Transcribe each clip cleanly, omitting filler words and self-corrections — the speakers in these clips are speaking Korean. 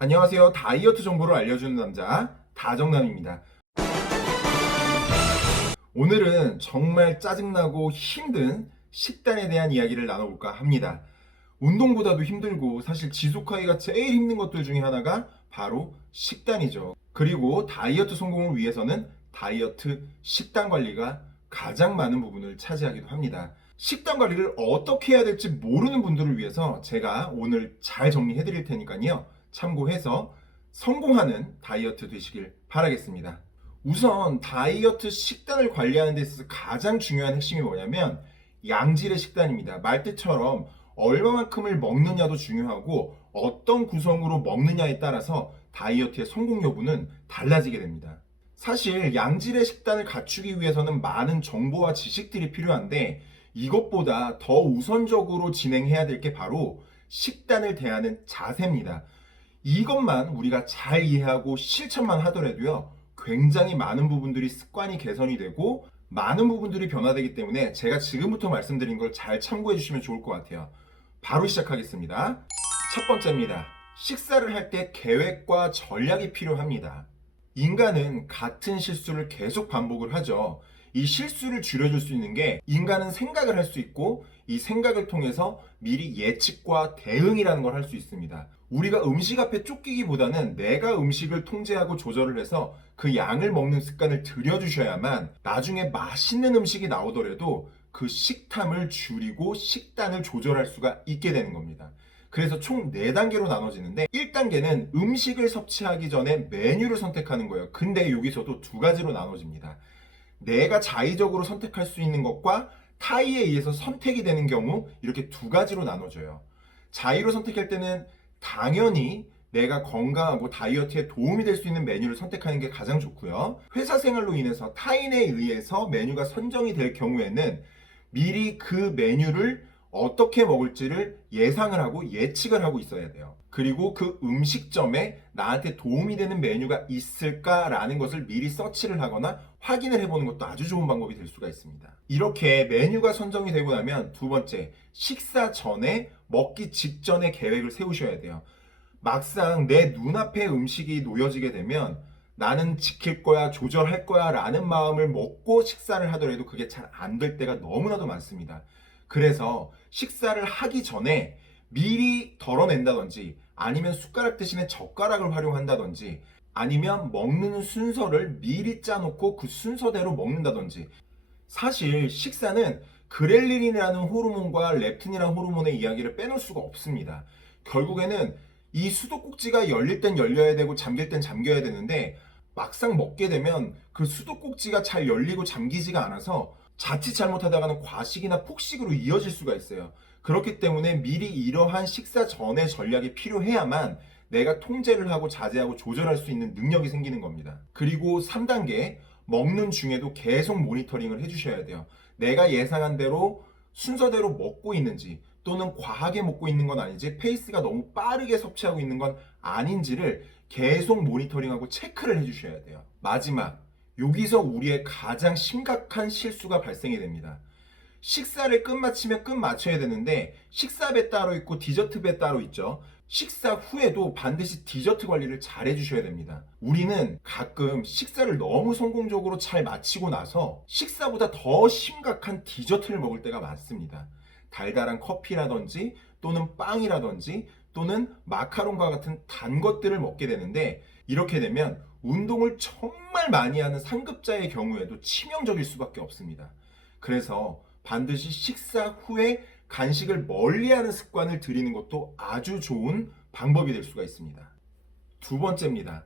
안녕하세요. 다이어트 정보를 알려주는 남자 다정남입니다. 오늘은 정말 짜증나고 힘든 식단에 대한 이야기를 나눠볼까 합니다. 운동보다도 힘들고 사실 지속하기가 제일 힘든 것들 중에 하나가 바로 식단이죠. 그리고 다이어트 성공을 위해서는 다이어트 식단 관리가 가장 많은 부분을 차지하기도 합니다. 식단 관리를 어떻게 해야 될지 모르는 분들을 위해서 제가 오늘 잘 정리해 드릴 테니까요. 참고해서 성공하는 다이어트 되시길 바라겠습니다. 우선 다이어트 식단을 관리하는 데 있어서 가장 중요한 핵심이 뭐냐면 양질의 식단입니다. 말뜻처럼 얼마만큼을 먹느냐도 중요하고 어떤 구성으로 먹느냐에 따라서 다이어트의 성공 여부는 달라지게 됩니다. 사실 양질의 식단을 갖추기 위해서는 많은 정보와 지식들이 필요한데 이것보다 더 우선적으로 진행해야 될 게 바로 식단을 대하는 자세입니다. 이것만 우리가 잘 이해하고 실천만 하더라도요, 굉장히 많은 부분들이 습관이 개선이 되고 많은 부분들이 변화되기 때문에 제가 지금부터 말씀드린 걸 잘 참고해 주시면 좋을 것 같아요. 바로 시작하겠습니다. 첫 번째입니다. 식사를 할 때 계획과 전략이 필요합니다. 인간은 같은 실수를 계속 반복을 하죠. 이 실수를 줄여줄 수 있는 게 인간은 생각을 할 수 있고 이 생각을 통해서 미리 예측과 대응이라는 걸 할 수 있습니다. 우리가 음식 앞에 쫓기기보다는 내가 음식을 통제하고 조절을 해서 그 양을 먹는 습관을 들여주셔야만 나중에 맛있는 음식이 나오더라도 그 식탐을 줄이고 식단을 조절할 수가 있게 되는 겁니다. 그래서 총 4단계로 나눠지는데 1단계는 음식을 섭취하기 전에 메뉴를 선택하는 거예요. 근데 여기서도 2가지로 나눠집니다. 내가 자의적으로 선택할 수 있는 것과 타의에 의해서 선택이 되는 경우 이렇게 2가지로 나눠져요. 자의로 선택할 때는 당연히 내가 건강하고 다이어트에 도움이 될 수 있는 메뉴를 선택하는 게 가장 좋고요. 회사 생활로 인해서 타인에 의해서 메뉴가 선정이 될 경우에는 미리 그 메뉴를 어떻게 먹을지를 예상을 하고 예측을 하고 있어야 돼요. 그리고 그 음식점에 나한테 도움이 되는 메뉴가 있을까라는 것을 미리 서치를 하거나 확인을 해보는 것도 아주 좋은 방법이 될 수가 있습니다. 이렇게 메뉴가 선정이 되고 나면 2번째, 식사 전에 먹기 직전에 계획을 세우셔야 돼요. 막상 내 눈앞에 음식이 놓여지게 되면 나는 지킬 거야, 조절할 거야 라는 마음을 먹고 식사를 하더라도 그게 잘 안 될 때가 너무나도 많습니다. 그래서 식사를 하기 전에 미리 덜어낸다든지 아니면 숟가락 대신에 젓가락을 활용한다든지 아니면 먹는 순서를 미리 짜놓고 그 순서대로 먹는다든지 사실 식사는 그렐린이라는 호르몬과 렙틴이라는 호르몬의 이야기를 빼놓을 수가 없습니다. 결국에는 이 수도꼭지가 열릴 땐 열려야 되고 잠길 땐 잠겨야 되는데 막상 먹게 되면 그 수도꼭지가 잘 열리고 잠기지가 않아서 자칫 잘못하다가는 과식이나 폭식으로 이어질 수가 있어요. 그렇기 때문에 미리 이러한 식사 전의 전략이 필요해야만 내가 통제를 하고 자제하고 조절할 수 있는 능력이 생기는 겁니다. 그리고 3단계, 먹는 중에도 계속 모니터링을 해주셔야 돼요. 내가 예상한 대로 순서대로 먹고 있는지 또는 과하게 먹고 있는 건 아닌지 페이스가 너무 빠르게 섭취하고 있는 건 아닌지를 계속 모니터링하고 체크를 해주셔야 돼요. 마지막, 여기서 우리의 가장 심각한 실수가 발생이 됩니다. 식사를 끝마치면 끝마쳐야 되는데 식사배 따로 있고 디저트배 따로 있죠. 식사 후에도 반드시 디저트 관리를 잘 해주셔야 됩니다. 우리는 가끔 식사를 너무 성공적으로 잘 마치고 나서 식사보다 더 심각한 디저트를 먹을 때가 많습니다. 달달한 커피라든지 또는 빵이라든지 또는 마카롱과 같은 단 것들을 먹게 되는데 이렇게 되면 운동을 정말 많이 하는 상급자의 경우에도 치명적일 수밖에 없습니다. 그래서 반드시 식사 후에 간식을 멀리하는 습관을 들이는 것도 아주 좋은 방법이 될 수가 있습니다. 2번째입니다.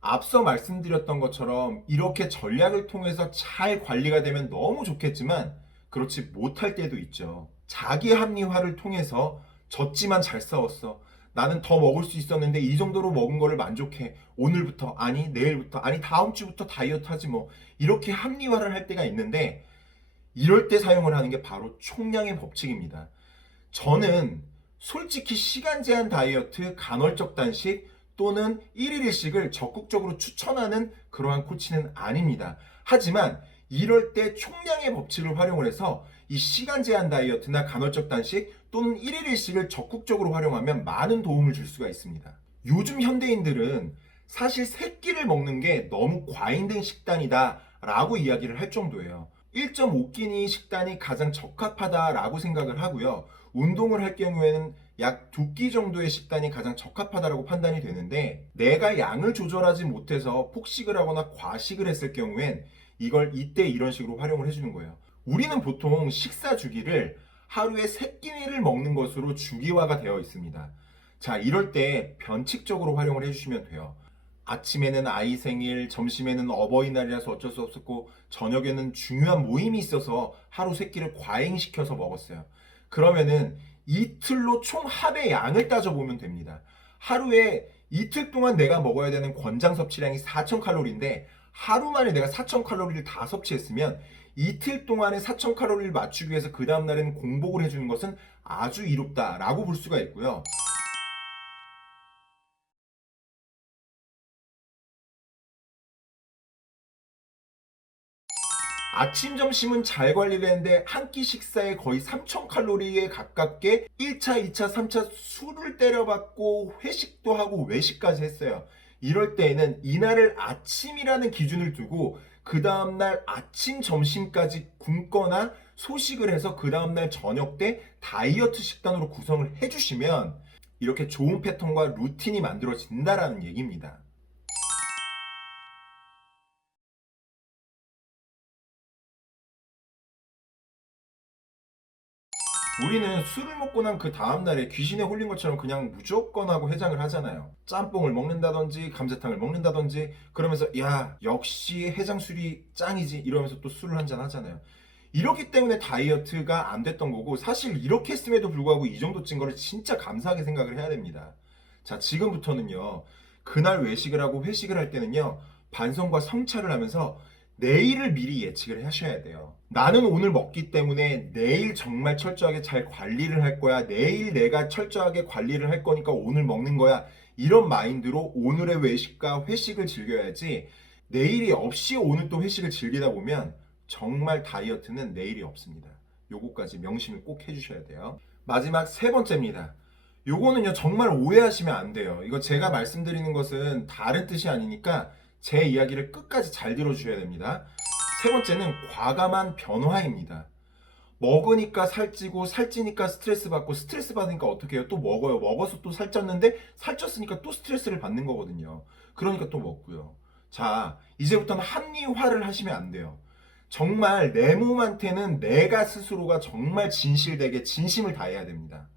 앞서 말씀드렸던 것처럼 이렇게 전략을 통해서 잘 관리가 되면 너무 좋겠지만 그렇지 못할 때도 있죠. 자기 합리화를 통해서 졌지만 잘 싸웠어. 나는 더 먹을 수 있었는데 이 정도로 먹은 거를 만족해. 오늘부터, 아니 내일부터, 아니 다음 주부터 다이어트 하지 뭐. 이렇게 합리화를 할 때가 있는데 이럴 때 사용을 하는 게 바로 총량의 법칙입니다. 저는 솔직히 시간 제한 다이어트, 간헐적 단식 또는 1일 1식을 적극적으로 추천하는 그러한 코치는 아닙니다. 하지만 이럴 때 총량의 법칙을 활용을 해서 이 시간 제한 다이어트나 간헐적 단식 또는 1일 1식을 적극적으로 활용하면 많은 도움을 줄 수가 있습니다. 요즘 현대인들은 사실 세 끼를 먹는 게 너무 과잉된 식단이다 라고 이야기를 할 정도예요. 1.5끼니 식단이 가장 적합하다라고 생각을 하고요. 운동을 할 경우에는 약 2끼 정도의 식단이 가장 적합하다라고 판단이 되는데, 내가 양을 조절하지 못해서 폭식을 하거나 과식을 했을 경우엔 이걸 이때 이런 식으로 활용을 해주는 거예요. 우리는 보통 식사 주기를 하루에 3끼니를 먹는 것으로 주기화가 되어 있습니다. 자, 이럴 때 변칙적으로 활용을 해주시면 돼요. 아침에는 아이 생일, 점심에는 어버이날이라서 어쩔 수 없었고, 저녁에는 중요한 모임이 있어서 하루 3끼를 과잉시켜서 먹었어요. 그러면은 이틀로 총 합의 양을 따져보면 됩니다. 하루에 이틀 동안 내가 먹어야 되는 권장 섭취량이 4,000칼로리인데, 하루 만에 내가 4,000칼로리를 다 섭취했으면 이틀 동안의 4,000칼로리를 맞추기 위해서 그 다음날에는 공복을 해주는 것은 아주 이롭다라고 볼 수가 있고요. 아침, 점심은 잘 관리를 했는데 한 끼 식사에 거의 3,000칼로리에 가깝게 1차, 2차, 3차 술을 때려박고 회식도 하고 외식까지 했어요. 이럴 때에는 이날을 아침이라는 기준을 두고 그 다음날 아침, 점심까지 굶거나 소식을 해서 그 다음날 저녁 때 다이어트 식단으로 구성을 해주시면 이렇게 좋은 패턴과 루틴이 만들어진다라는 얘기입니다. 우리는 술을 먹고 난 그 다음날에 귀신에 홀린 것처럼 그냥 무조건 하고 해장을 하잖아요. 짬뽕을 먹는다든지 감자탕을 먹는다든지 그러면서 야 역시 해장술이 짱이지 이러면서 또 술을 한잔 하잖아요. 이렇기 때문에 다이어트가 안 됐던 거고, 사실 이렇게 했음에도 불구하고 이 정도 찐 거를 진짜 감사하게 생각을 해야 됩니다. 자, 지금부터는요, 그날 외식을 하고 회식을 할 때는요, 반성과 성찰을 하면서 내일을 미리 예측을 하셔야 돼요. 나는 오늘 먹기 때문에 내일 정말 철저하게 잘 관리를 할 거야. 내일 내가 철저하게 관리를 할 거니까 오늘 먹는 거야. 이런 마인드로 오늘의 외식과 회식을 즐겨야지, 내일이 없이 오늘 또 회식을 즐기다 보면 정말 다이어트는 내일이 없습니다. 요거까지 명심을 꼭 해주셔야 돼요. 마지막 세 번째입니다. 요거는요, 정말 오해하시면 안 돼요. 이거 제가 말씀드리는 것은 다른 뜻이 아니니까 제 이야기를 끝까지 잘 들어주셔야 됩니다. 세 번째는 과감한 변화입니다. 먹으니까 살찌고, 살찌니까 스트레스 받고, 스트레스 받으니까 어떻게 해요? 또 먹어요. 먹어서 또 살쪘는데 살쪘으니까 또 스트레스를 받는 거거든요. 그러니까 또 먹고요. 자, 이제부터는 합리화를 하시면 안 돼요. 정말 내 몸한테는 내가 스스로가 정말 진실되게 진심을 다해야 됩니다.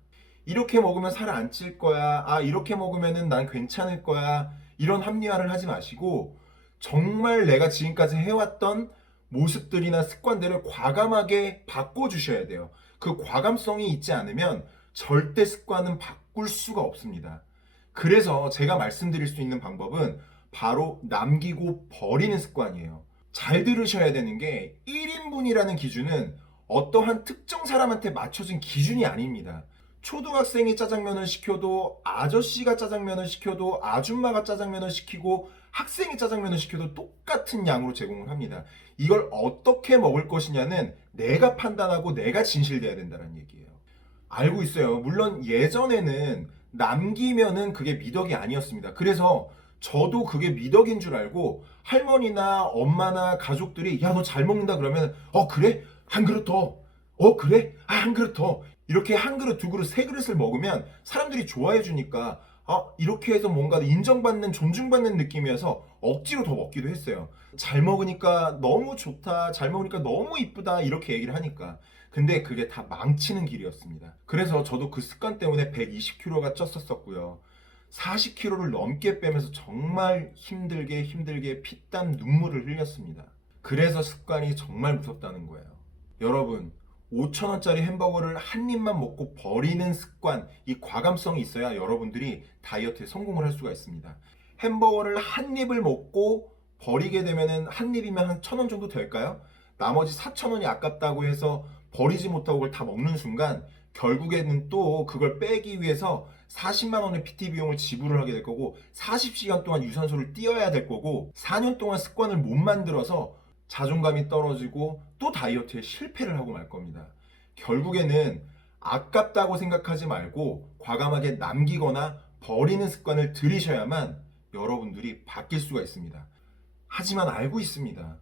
이렇게 먹으면 살 안 찔 거야. 아, 이렇게 먹으면은 난 괜찮을 거야. 이런 합리화를 하지 마시고 정말 내가 지금까지 해왔던 모습들이나 습관들을 과감하게 바꿔주셔야 돼요. 그 과감성이 있지 않으면 절대 습관은 바꿀 수가 없습니다. 그래서 제가 말씀드릴 수 있는 방법은 바로 남기고 버리는 습관이에요. 잘 들으셔야 되는 게 1인분이라는 기준은 어떠한 특정 사람한테 맞춰진 기준이 아닙니다. 초등학생이 짜장면을 시켜도, 아저씨가 짜장면을 시켜도, 아줌마가 짜장면을 시키고, 학생이 짜장면을 시켜도 똑같은 양으로 제공을 합니다. 이걸 어떻게 먹을 것이냐는 내가 판단하고 내가 진실돼야 된다는 얘기예요. 알고 있어요. 물론 예전에는 남기면은 그게 미덕이 아니었습니다. 그래서 저도 그게 미덕인 줄 알고 할머니나 엄마나 가족들이 야, 너 잘 먹는다 그러면 그래? 한 그릇 더. 그래? 한 그릇 더. 이렇게 한 그릇, 두 그릇, 세 그릇을 먹으면 사람들이 좋아해 주니까 이렇게 해서 뭔가 인정받는, 존중받는 느낌이어서 억지로 더 먹기도 했어요. 잘 먹으니까 너무 좋다, 잘 먹으니까 너무 이쁘다 이렇게 얘기를 하니까. 근데 그게 다 망치는 길이었습니다. 그래서 저도 그 습관 때문에 120kg가 쪘었었고요. 40kg를 넘게 빼면서 정말 힘들게 힘들게 피땀 눈물을 흘렸습니다. 그래서 습관이 정말 무섭다는 거예요. 여러분, 5,000원짜리 햄버거를 한 입만 먹고 버리는 습관, 이 과감성이 있어야 여러분들이 다이어트에 성공을 할 수가 있습니다. 햄버거를 한 입을 먹고 버리게 되면은 한 입이면 한 1,000원 정도 될까요? 나머지 4,000원이 아깝다고 해서 버리지 못하고 그걸 다 먹는 순간 결국에는 또 그걸 빼기 위해서 40만 원의 PT 비용을 지불을 하게 될 거고, 40시간 동안 유산소를 뛰어야 될 거고, 4년 동안 습관을 못 만들어서 자존감이 떨어지고 또 다이어트에 실패를 하고 말 겁니다. 결국에는 아깝다고 생각하지 말고 과감하게 남기거나 버리는 습관을 들이셔야만 여러분들이 바뀔 수가 있습니다. 하지만 알고 있습니다.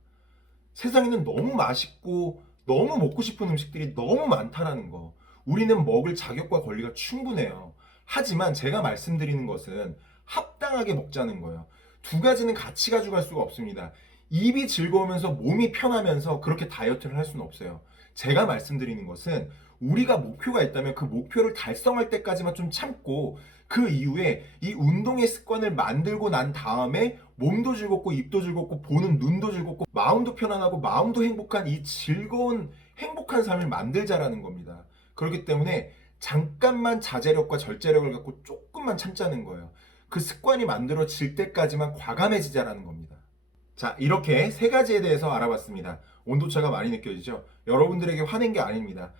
세상에는 너무 맛있고 너무 먹고 싶은 음식들이 너무 많다라는 거. 우리는 먹을 자격과 권리가 충분해요. 하지만 제가 말씀드리는 것은 합당하게 먹자는 거예요. 두 가지는 같이 가져갈 수가 없습니다. 입이 즐거우면서 몸이 편하면서 그렇게 다이어트를 할 수는 없어요. 제가 말씀드리는 것은 우리가 목표가 있다면 그 목표를 달성할 때까지만 좀 참고 그 이후에 이 운동의 습관을 만들고 난 다음에 몸도 즐겁고 입도 즐겁고 보는 눈도 즐겁고 마음도 편안하고 마음도 행복한 이 즐거운 행복한 삶을 만들자라는 겁니다. 그렇기 때문에 잠깐만 자제력과 절제력을 갖고 조금만 참자는 거예요. 그 습관이 만들어질 때까지만 과감해지자라는 겁니다. 자, 이렇게 세 가지에 대해서 알아봤습니다. 온도차가 많이 느껴지죠? 여러분들에게 화낸 게 아닙니다.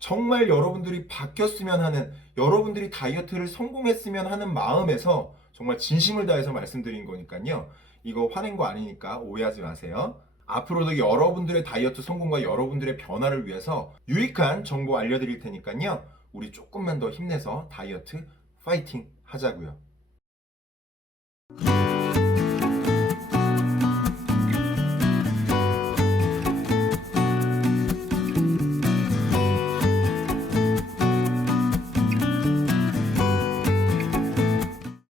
정말 여러분들이 바뀌었으면 하는, 여러분들이 다이어트를 성공했으면 하는 마음에서 정말 진심을 다해서 말씀드린 거니까요. 이거 화낸 거 아니니까 오해하지 마세요. 앞으로도 여러분들의 다이어트 성공과 여러분들의 변화를 위해서 유익한 정보 알려드릴 테니까요. 우리 조금만 더 힘내서 다이어트 파이팅 하자고요.